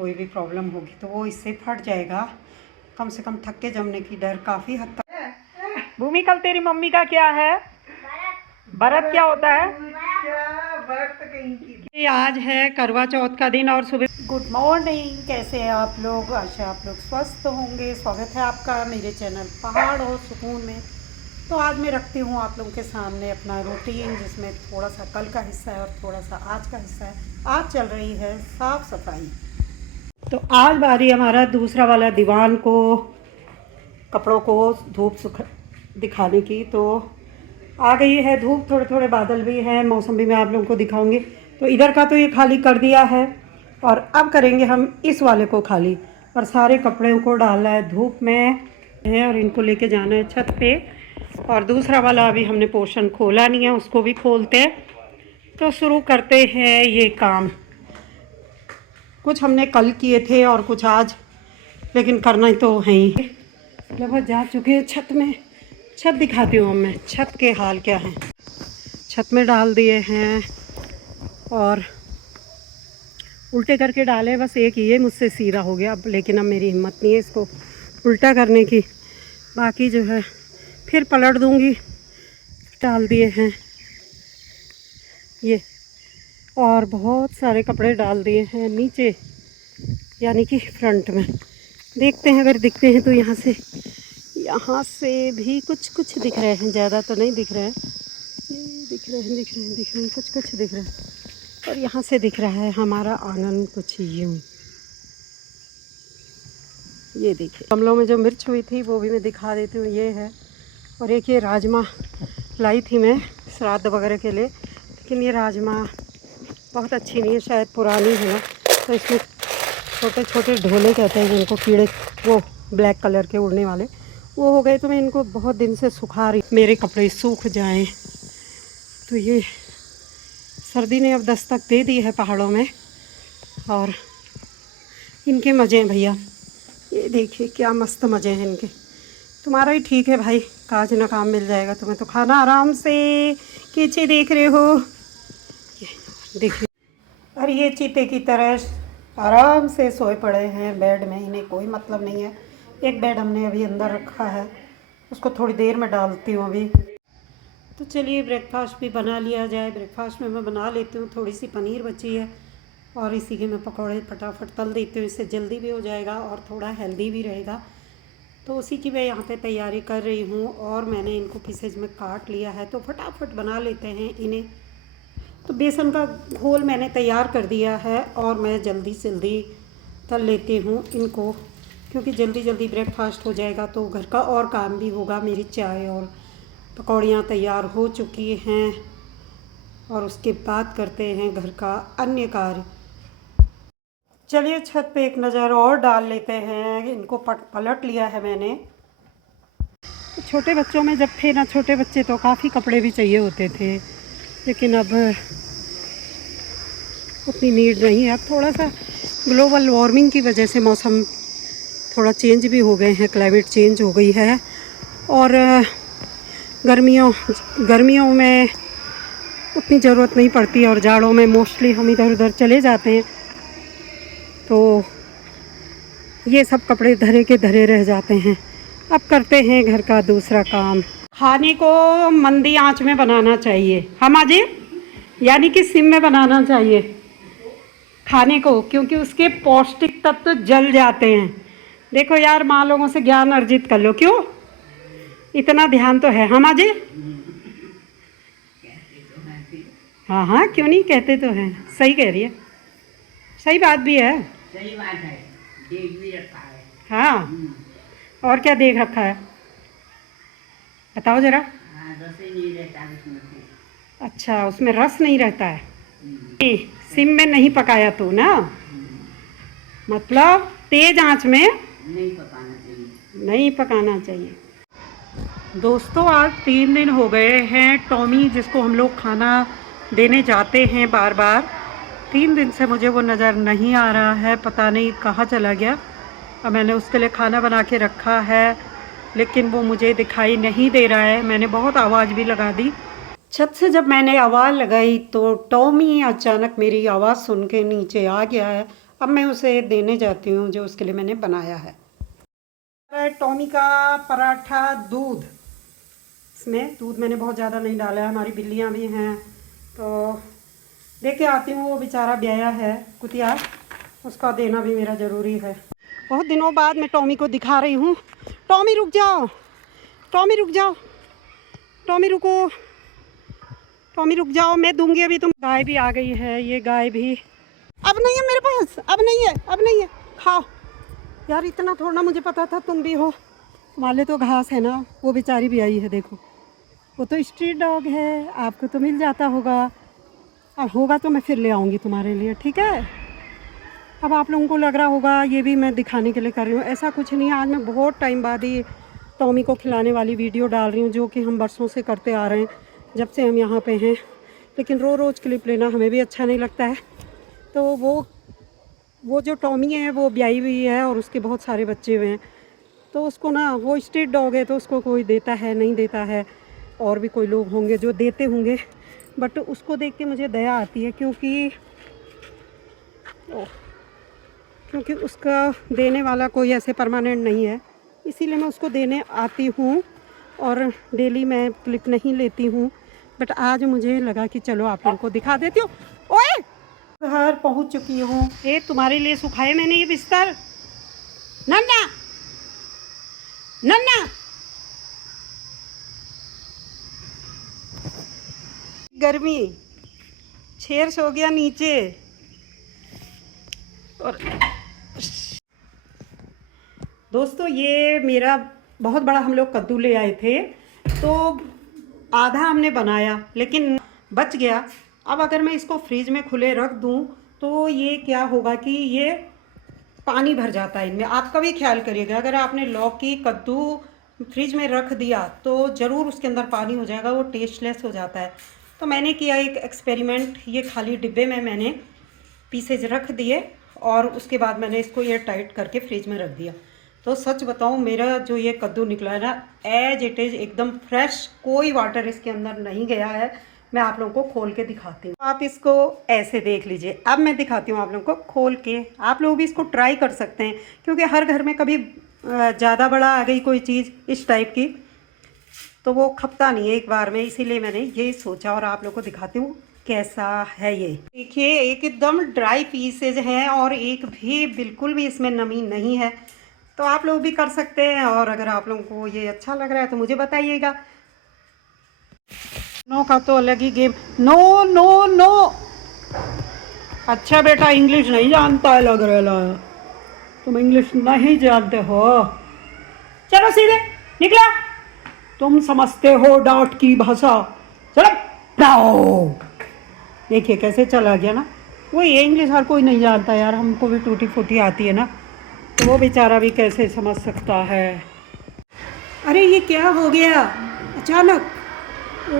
कोई भी प्रॉब्लम होगी तो वो इससे फट जाएगा। कम से कम थक्के जमने की डर काफ़ी हद तक। भूमि, कल तेरी मम्मी का क्या है? व्रत क्या होता है? आज है करवा चौथ का दिन और सुबह। गुड मॉर्निंग, कैसे हैं आप लोग? आशा आप लोग स्वस्थ होंगे। स्वागत है आपका मेरे चैनल पहाड़ और सुकून में। तो आज मैं रखती हूँ आप लोगों के सामने अपना रूटीन, जिसमें थोड़ा सा कल का हिस्सा है और थोड़ा सा आज का हिस्सा है। आज चल रही है साफ़ सफाई। तो आज बारी हमारा दूसरा वाला दीवान को कपड़ों को धूप दिखाने की। तो आ गई है धूप, थोड़े थोड़े बादल भी हैं, मौसम भी मैं आप लोगों को दिखाऊंगी। तो इधर का तो ये खाली कर दिया है और अब करेंगे हम इस वाले को खाली। और सारे कपड़ों को डालना है धूप में है और इनको लेके जाना है छत पे। और दूसरा वाला अभी हमने पोर्शन खोला नहीं है, उसको भी खोलते हैं। तो शुरू करते हैं ये काम। कुछ हमने कल किए थे और कुछ आज, लेकिन करना तो है ही। लगभग जा चुके हैं छत में। छत दिखाती हूँ मैं, छत के हाल क्या हैं। छत में डाल दिए हैं और उल्टे करके डाले, बस एक ये मुझसे सीधा हो गया अब, लेकिन अब मेरी हिम्मत नहीं है इसको उल्टा करने की। बाकी जो है फिर पलट दूँगी। डाल दिए हैं ये और बहुत सारे कपड़े डाल दिए हैं नीचे, यानी कि फ्रंट में। देखते हैं, अगर दिखते हैं तो यहाँ से भी कुछ दिख रहे हैं, ज़्यादा तो नहीं दिख रहे हैं। ये दिख रहे हैं कुछ दिख रहे हैं। और यहाँ से दिख रहा है हमारा आंगन कुछ यूँ। ये देखिए, गमलों में जो मिर्च हुई थी वो भी मैं दिखा देती हूँ, ये है। और एक ये राजमा लाई थी मैं श्राद्ध वगैरह के लिए, लेकिन ये राजमा बहुत अच्छी नहीं है, शायद पुरानी है ना। तो इसमें छोटे छोटे ढोले कहते हैं जिनको, कीड़े वो ब्लैक कलर के उड़ने वाले, वो हो गए। तो मैं इनको बहुत दिन से सुखा रही, मेरे कपड़े सूख जाएं। तो ये सर्दी ने अब दस्तक दे दी है पहाड़ों में और इनके मज़े हैं भैया। ये देखिए क्या मस्त मज़े हैं इनके। तुम्हारा ही ठीक है भाई, काज ना काम मिल जाएगा तुम्हें तो। खाना आराम से खींचे देख रहे हो, देखिए। और ये चीते की तरह आराम से सोए पड़े हैं बेड में, इन्हें कोई मतलब नहीं है। एक बेड हमने अभी अंदर रखा है, उसको थोड़ी देर में डालती हूँ अभी। तो चलिए ब्रेकफास्ट भी बना लिया जाए। ब्रेकफास्ट में मैं बना लेती हूँ, थोड़ी सी पनीर बची है और इसी के मैं पकौड़े फटाफट तल देती हूँ, इससे जल्दी भी हो जाएगा और थोड़ा हेल्दी भी रहेगा। तो उसी की मैं यहाँ पे तैयारी कर रही हूँ और मैंने इनको पीसेज में काट लिया है, तो फटाफट बना लेते हैं इन्हें। तो बेसन का घोल मैंने तैयार कर दिया है और मैं जल्दी तल लेती हूँ इनको, क्योंकि जल्दी जल्दी ब्रेकफास्ट हो जाएगा तो घर का और काम भी होगा। मेरी चाय और पकौड़ियाँ तैयार हो चुकी हैं और उसके बाद करते हैं घर का अन्य कार्य। चलिए छत पे एक नज़र और डाल लेते हैं। इनको पलट लिया है मैंने। छोटे बच्चों में जब थे ना छोटे बच्चे, तो काफ़ी कपड़े भी चाहिए होते थे, लेकिन अब उतनी नीड नहीं है। अब थोड़ा सा ग्लोबल वार्मिंग की वजह से मौसम थोड़ा चेंज भी हो गए हैं, क्लाइमेट चेंज हो गई है। और गर्मियों में उतनी ज़रूरत नहीं पड़ती और जाड़ों में मोस्टली हम इधर उधर चले जाते हैं, तो ये सब कपड़े धरे के धरे रह जाते हैं। अब करते हैं घर का दूसरा काम। खाने को मंदी आंच में बनाना चाहिए हम आज, यानी कि सिम में बनाना चाहिए खाने को, क्योंकि उसके पौष्टिक तत्व जल जाते हैं। देखो यार, माँ लोगों से ज्ञान अर्जित कर लो, क्यों इतना ध्यान तो है हम आज। हाँ हाँ, क्यों नहीं, कहते तो हैं। सही कह रही है, सही बात भी है। सही बात है, देख भी रखा है। हाँ, और क्या देख रखा है बताओ जरा। हाँ, रस ही नहीं रहता उसमें से। अच्छा, उसमें रस नहीं रहता है। सिम में नहीं पकाया तू ना, मतलब तेज आंच में नहीं पकाना चाहिए। दोस्तों, आज 3 दिन हो गए हैं टॉमी, जिसको हम लोग खाना देने जाते हैं बार बार, 3 दिन से मुझे वो नज़र नहीं आ रहा है, पता नहीं कहाँ चला गया। अब मैंने उसके लिए खाना बना के रखा है, लेकिन वो मुझे दिखाई नहीं दे रहा है। मैंने बहुत आवाज़ भी लगा दी। छत से जब मैंने आवाज़ लगाई तो टॉमी अचानक मेरी आवाज़ सुन के नीचे आ गया है अब मैं उसे देने जाती हूँ जो उसके लिए मैंने बनाया है। टॉमी का पराठा दूध, इसमें दूध मैंने बहुत ज़्यादा नहीं डाला है, हमारी बिल्लियाँ भी हैं तो दे के आती हूँ। वो बेचारा ब्याया है कुतिया, उसका देना भी मेरा ज़रूरी है। बहुत दिनों बाद मैं टॉमी को दिखा रही हूँ। टॉमी रुक जाओ, टॉमी रुक जाओ, टॉमी रुको, टॉमी रुक जाओ, मैं दूंगी अभी। तुम गाय भी आ गई है, ये गाय भी अब नहीं है मेरे पास, अब नहीं है, अब नहीं है, खाओ यार। इतना थोड़ा मुझे पता था तुम भी हो। तुम्हारे तो घास है ना, वो बेचारी भी आई है, देखो वो तो स्ट्रीट डॉग है, आपको तो मिल जाता होगा। अब होगा तो मैं फिर ले आऊँगी तुम्हारे लिए, ठीक है। अब आप लोगों को लग रहा होगा ये भी मैं दिखाने के लिए कर रही हूँ, ऐसा कुछ नहीं है। आज मैं बहुत टाइम बाद ही टॉमी को खिलाने वाली वीडियो डाल रही हूँ, जो कि हम बरसों से करते आ रहे हैं जब से हम यहाँ पे हैं। लेकिन रोज़ क्लिप लेना हमें भी अच्छा नहीं लगता है। तो वो जो टॉमी है वो ब्याई हुई है और उसके बहुत सारे बच्चे हुए हैं। तो उसको ना, वो स्ट्रीट डॉग है तो उसको कोई देता है नहीं देता है, और भी कोई लोग होंगे जो देते होंगे, बट उसको देख के मुझे दया आती है क्योंकि उसका देने वाला कोई ऐसे परमानेंट नहीं है, इसीलिए मैं उसको देने आती हूँ। और डेली मैं क्लिप नहीं लेती हूँ, बट आज मुझे लगा कि चलो आप लोगों को दिखा देती हूँ। ओए, घर पहुँच चुकी हूँ। ये तुम्हारे लिए सुखाए मैंने ये बिस्तर। नन्ना, नन्ना, गर्मी, शेर सो गया नीचे। और दोस्तों ये मेरा बहुत बड़ा हम लोग कद्दू ले आए थे, तो आधा हमने बनाया लेकिन बच गया। अब अगर मैं इसको फ्रिज में खुले रख दूं तो ये क्या होगा कि ये पानी भर जाता है इनमें। आपका भी ख्याल करिएगा, अगर आपने लौकी कद्दू फ्रिज में रख दिया तो ज़रूर उसके अंदर पानी हो जाएगा, वो टेस्टलेस हो जाता है। तो मैंने किया एक एक्सपेरिमेंट, ये खाली डिब्बे में मैंने पीसेज रख दिए और उसके बाद मैंने इसको ये टाइट करके फ्रिज में रख दिया। तो सच बताऊं, मेरा जो ये कद्दू निकला है ना, एज इट इज़ एकदम फ्रेश, कोई वाटर इसके अंदर नहीं गया है। मैं आप लोगों को खोल के दिखाती हूँ, आप इसको ऐसे देख लीजिए। अब मैं दिखाती हूँ आप लोगों को खोल के, आप लोग भी इसको ट्राई कर सकते हैं, क्योंकि हर घर में कभी ज़्यादा बड़ा आ गई कोई चीज़ इस टाइप की तो वो खपता नहीं है एक बार में, इसीलिए मैंने ये सोचा और आप लोग को दिखाती हूँ कैसा है। ये देखिए, एक एकदम ड्राई पीसेज हैं और एक भी बिल्कुल भी इसमें नमी नहीं है। तो आप लोग भी कर सकते हैं, और अगर आप लोगों को ये अच्छा लग रहा है तो मुझे बताइएगा। नो का तो अलग ही गेम। नो नो नो, अच्छा बेटा इंग्लिश नहीं जानता है लग रहा है, तुम इंग्लिश नहीं जानते हो। चलो सीधे निकला, तुम समझते हो डांट की भाषा, चलो जाओ। देखिए कैसे चला गया ना। वो ये इंग्लिश हर कोई नहीं जानता यार, हमको भी टूटी फूटी आती है ना, तो वो बेचारा भी कैसे समझ सकता है। अरे ये क्या हो गया अचानक। ओ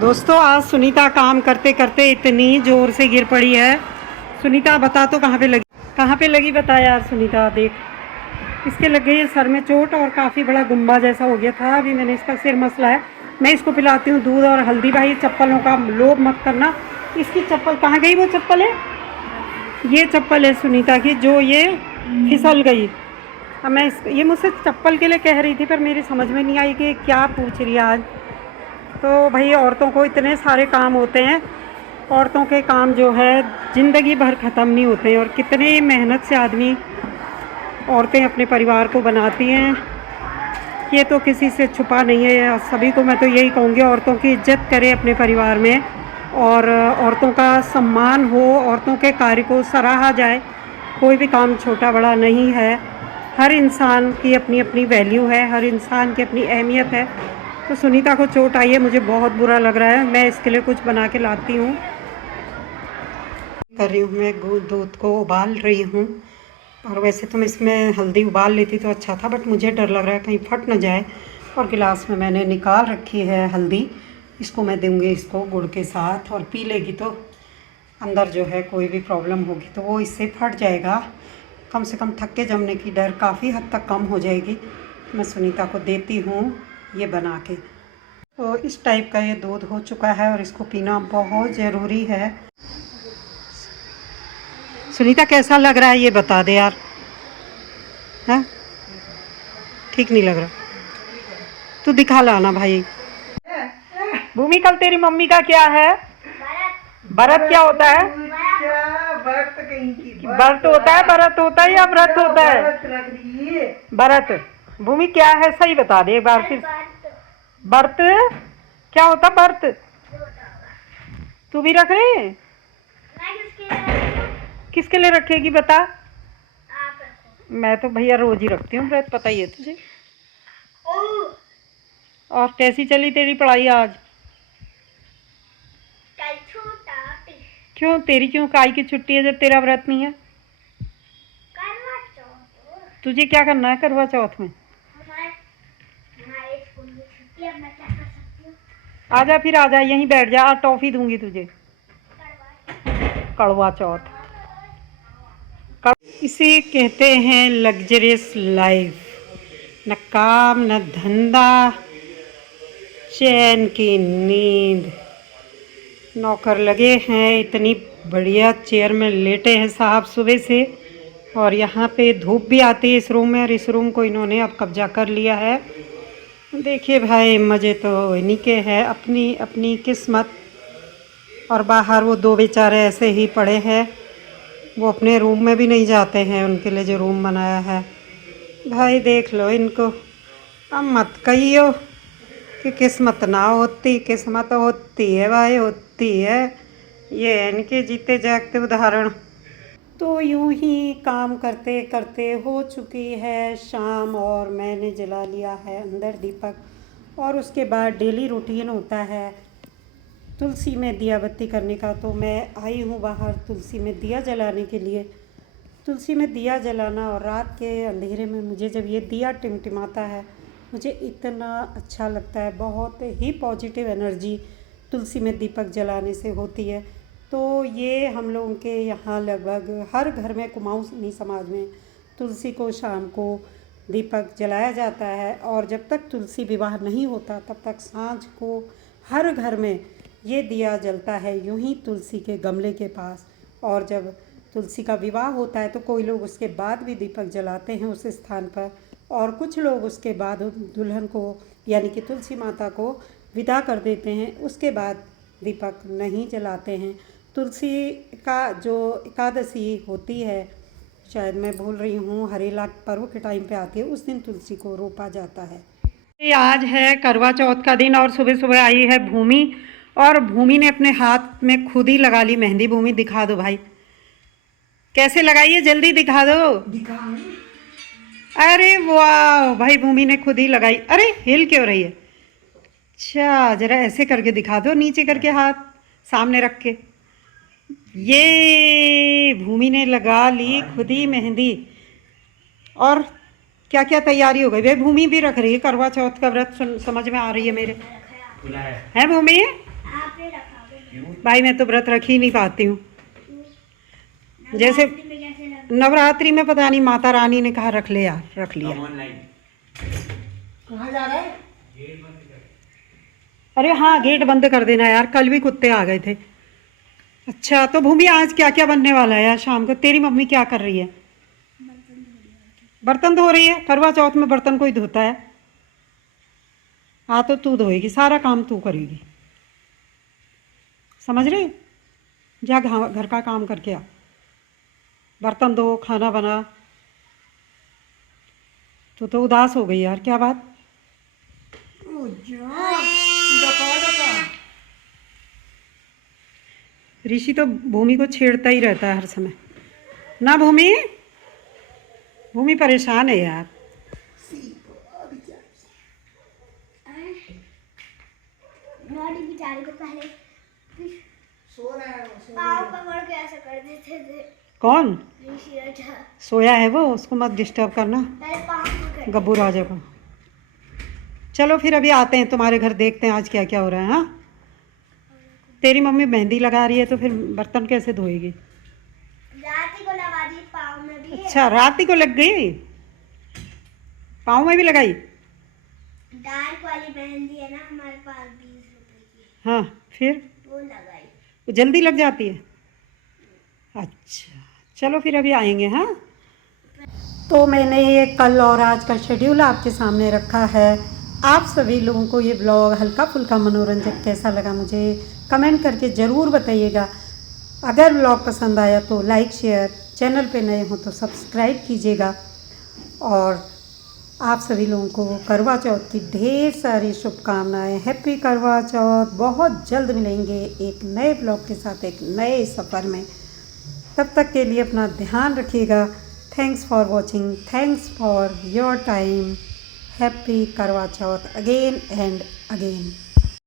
दोस्तों, आज सुनीता काम करते करते इतनी ज़ोर से गिर पड़ी है। सुनीता बता तो कहाँ पे लगी, कहाँ पे लगी बता यार। सुनीता देख, इसके लग गई है सर में चोट और काफ़ी बड़ा गुम्बा जैसा हो गया था। अभी मैंने इसका सिर मसला है, मैं इसको पिलाती हूँ दूध और हल्दी। भाई चप्पलों का लोभ मत करना। इसकी चप्पल कहाँ गई, वो चप्पल है, ये चप्पल है सुनीता की जो ये फिसल गई। अब मैं ये मुझसे चप्पल के लिए कह रही थी, पर मेरी समझ में नहीं आई कि क्या पूछ रही है आज। तो भाई औरतों को इतने सारे काम होते हैं, औरतों के काम जो है ज़िंदगी भर ख़त्म नहीं होते हैं, और कितने मेहनत से आदमी औरतें अपने परिवार को बनाती हैं, ये तो किसी से छुपा नहीं है। सभी को मैं तो यही कहूँगी, औरतों की इज्जत करें अपने परिवार में, और औरतों का सम्मान हो, औरतों के कार्य को सराहा जाए। कोई भी काम छोटा बड़ा नहीं है, हर इंसान की अपनी अपनी वैल्यू है, हर इंसान की अपनी अहमियत है। तो सुनीता को चोट आई है, मुझे बहुत बुरा लग रहा है। मैं इसके लिए कुछ बना के लाती हूँ। कर रही हूँ मैं, दूध को उबाल रही हूँ। और वैसे तो मैं इसमें हल्दी उबाल लेती तो अच्छा था, बट मुझे डर लग रहा है कहीं फट ना जाए। और गिलास में मैंने निकाल रखी है हल्दी, इसको मैं दूँगी इसको गुड़ के साथ, और पी लेगी तो अंदर जो है कोई भी प्रॉब्लम होगी तो वो इससे फट जाएगा। कम से कम थक्के जमने की डर काफ़ी हद तक कम हो जाएगी। मैं सुनीता को देती हूँ ये बना के। तो इस टाइप का ये दूध हो चुका है और इसको पीना बहुत ज़रूरी है। सुनीता कैसा लग रहा है ये बता दे यार। हैं? ठीक नहीं लग रहा। तू दिखा लाना भाई। भूमि कल तेरी मम्मी का क्या है? व्रत क्या होता है? व्रत होता है, व्रत होता है या व्रत होता है? व्रत। भूमि क्या है सही बता दे एक बार फिर। व्रत क्या होता है? व्रत तू भी रख रही है? किसके लिए रखेगी बता? मैं तो भैया रोज ही रखती हूँ व्रत, पता ही है तुझे। और कैसी चली तेरी पढ़ाई आज? क्यों तेरी क्यों काई की छुट्टी है जब तेरा व्रत नहीं है? तुझे क्या करना है करवा चौथ में? आजा फिर आजा, यहीं बैठ जा, आज टॉफी दूंगी तुझे। कड़वा चौथ इसे कहते हैं लग्जरियस लाइफ। न काम न धंधा, चैन की नींद। नौकर लगे हैं, इतनी बढ़िया चेयर में लेटे हैं साहब सुबह से। और यहाँ पे धूप भी आती है इस रूम में, और इस रूम को इन्होंने अब कब्जा कर लिया है। देखिए भाई मज़े तो इन्हीं के हैं, अपनी अपनी किस्मत। और बाहर वो दो बेचारे ऐसे ही पड़े हैं, वो अपने रूम में भी नहीं जाते हैं, उनके लिए जो रूम बनाया है। भाई देख लो इनको। अब मत कहियो कि किस्मत ना होती, किस्मत होती है भाई, होती है। ये है इनके जीते जागते उदाहरण। तो यूं ही काम करते करते हो चुकी है शाम, और मैंने जला लिया है अंदर दीपक। और उसके बाद डेली रूटीन होता है तुलसी में दिया बत्ती करने का। तो मैं आई हूँ बाहर तुलसी में दिया जलाने के लिए। तुलसी में दिया जलाना और रात के अंधेरे में मुझे जब ये दिया टिमटिमाता है, मुझे इतना अच्छा लगता है। बहुत ही पॉजिटिव एनर्जी तुलसी में दीपक जलाने से होती है। तो ये हम लोगों के यहाँ लगभग हर घर में, कुमाऊनी समाज में, तुलसी को शाम को दीपक जलाया जाता है। और जब तक तुलसी विवाह नहीं होता तब तक सांझ को हर घर में ये दिया जलता है, यूं ही तुलसी के गमले के पास। और जब तुलसी का विवाह होता है तो कोई लोग उसके बाद भी दीपक जलाते हैं उस स्थान पर, और कुछ लोग उसके बाद दुल्हन को यानी कि तुलसी माता को विदा कर देते हैं, उसके बाद दीपक नहीं जलाते हैं। तुलसी का जो एकादशी होती है, शायद मैं भूल रही हूँ, हरेला पर्व के टाइम पे आती है, उस दिन तुलसी को रोपा जाता है। आज है करवा चौथ का दिन और सुबह सुबह आई है भूमि, और भूमि ने अपने हाथ में खुद ही लगा ली मेहंदी। भूमि दिखा दो भाई कैसे लगाई है, जल्दी दिखा दो। अरे वाह भाई, भूमि ने खुद ही लगाई। अरे हिल क्यों रही है? अच्छा जरा ऐसे करके दिखा दो, नीचे करके हाथ सामने रख के। ये भूमि ने लगा ली खुद ही मेहंदी। और क्या क्या तैयारी हो गई भाई, भूमि भी रख रही है करवा चौथ का व्रत। समझ में आ रही है मेरे है भूमि? भाई मैं तो व्रत रख ही नहीं पाती हूँ। जैसे नवरात्रि में पता नहीं माता रानी ने कहा रख ले यार, रख लिया। कहाँ जा रहा है? अरे हाँ गेट बंद कर देना यार, कल भी कुत्ते आ गए थे। अच्छा तो भूमि आज क्या क्या बनने वाला है यार शाम को? तेरी मम्मी क्या कर रही है? बर्तन धो रही है। करवा चौथ में बर्तन कोई धोता है? हाँ तो तू धोएगी, सारा काम तू करेगी, समझ रही? जा घर का काम करके आ, बर्तन धो, खाना बना। तू तो उदास हो गई यार, क्या बात? ऋषि तो भूमि को छेड़ता ही रहता है हर समय ना। भूमि भूमि परेशान है यार। बेचारे को पहले पाँव पकड़ के ऐसा कर देते थे। कौन सोया है? वो उसको मत डिस्टर्ब करना, गब्बू राजा को। चलो फिर अभी आते हैं तुम्हारे घर, देखते हैं आज क्या क्या हो रहा है। हाँ तेरी मम्मी मेहंदी लगा रही है तो फिर बर्तन कैसे धोएगी? रात ही को लगा दी पाँव में भी। अच्छा रात ही को लग गई, पाँव में भी लगाई? डार्क वाली मेहंदी है ना हमारे पास 20 रुपए की। हाँ फिर वो लगाई, वो जल्दी लग जाती है। अच्छा चलो फिर अभी आएंगे। हाँ, तो मैंने ये कल और आज का शेड्यूल आपके सामने रखा है। आप सभी लोगों को ये ब्लॉग हल्का फुल्का मनोरंजक कैसा लगा मुझे कमेंट करके ज़रूर बताइएगा। अगर ब्लॉग पसंद आया तो लाइक शेयर, चैनल पे नए हो तो सब्सक्राइब कीजिएगा। और आप सभी लोगों को करवा चौथ की ढेर सारी शुभकामनाएं। हैप्पी करवा चौथ। बहुत जल्द मिलेंगे एक नए ब्लॉग के साथ, एक नए सफ़र में। तब तक के लिए अपना ध्यान रखिएगा। Thanks for watching, thanks for your time. Happy करवा चौथ अगेन एंड अगेन।